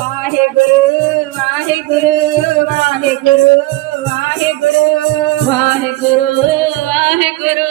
ਵਾਹਿਗੁਰੂ ਵਾਹਿਗੁਰੂ ਵਾਹਿਗੁਰੂ ਵਾਹਿਗੁਰੂ ਵਾਹਿਗੁਰੂ ਵਾਹਿਗੁਰੂ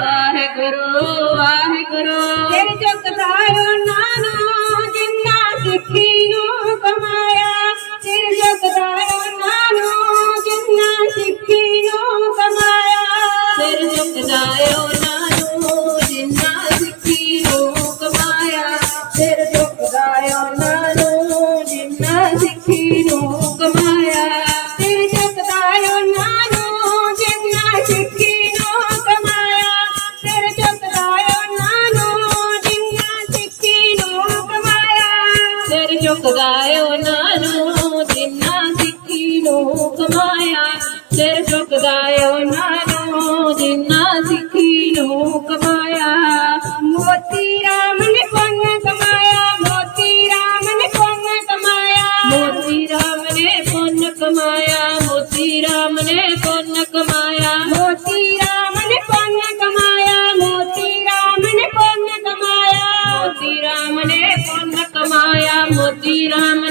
ਵਾਹਿਗੁਰੂ ਵਾਹਿਗੁਰੂ। ਤੇਰੇ ਜਗਤਾਰੋ ਨਾਨਾ ਜਿੰਨਾ ਸਿੱਖੀ ਨੂੰ ਕਮਾਇਆ। ਤੇਰੇ ਜਗਤਾਰੋ ਨਾਨਾ ਜਿੰਨਾ ਸਿੱਖੀ ਨੂੰ ਕਮਾਇਆ। ਤੇਰੇ ਜਗਤਾਰੋ ਨੂੰ ਕਮਾਇਆ ਤੇਰੇ ਜਗਦਾ ਉਹਨਾਂ ਨੂੰ ਜਿੰਨਾ ਸਿੱਖੀ ਨੂੰ ਕਮਾਇਆ ਤੇਰੇ ਜਗਦਾ ਉਹਨਾਂ ਨੂੰ ਜਿੰਨਾ ਸਿੱਖੀ ਨੂੰ ਕਮਾਇਆ ਤੇਰੇ ਜਗਦਾ ਉਹਨਾਂ ਨੂੰ ਜਿੰਨਾ ਸਿੱਖੀ ਨੂੰ ਕਮਾਇਆ ਤੇਰੇ ਜਗਦਾ ਉਹਨਾਂ ਨੂੰ ਜਿੰਨਾ ਸਿੱਖੀ ਕਮਾਇਆ ਮੋਤੀ ਰਾਮ ਨੇ ਪੁੰਨ ਕਮਾਇਆ। ਮੋਤੀ ਰਾਮ ਨੇ ਪੁੰਨ ਕਮਾਇਆ ਮੋਤੀ ਰਾਮ ਨੇ ਪੁੰਨ ਕਮਾਇਆ। ਮੋਤੀ ਰਾਮ ਨੇ ਪੁੰਨ ਕਮਾਇਆ ਮੋਤੀ ਰਾਮ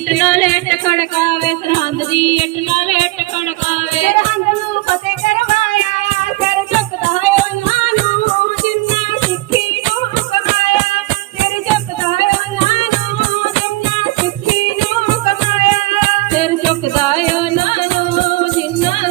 ਇੱਟ ਨਾਲ ਇੱਟ ਖੜਕਾਵੇ ਸਰਹੰਦ ਦੀ ਇੱਟ ਨਾਲ ਇੱਟ ਖੜਕਾਵੇ ਸਰਹੰਦ ਨੂੰ ਫਤਿਹ ਕਰਵਾਇਆ ਸਿਰ ਝੁਕਦਾ ਉਹਨਾਂ ਨੂੰ ਜਿੰਨਾ ਸਿੱਖੀ ਨੂੰ ਕਮਾਇਆ ਸਿਰ ਝੁਕਦਾ ਉਹਨਾਂ ਨੂੰ ਜਿੰਨਾ ਸਿੱਖੀ ਨੂੰ ਕਮਾਇਆ ਸਿਰ ਝੁਕਦਾ ਉਹਨਾਂ ਨੂੰ ਜਿੰਨਾ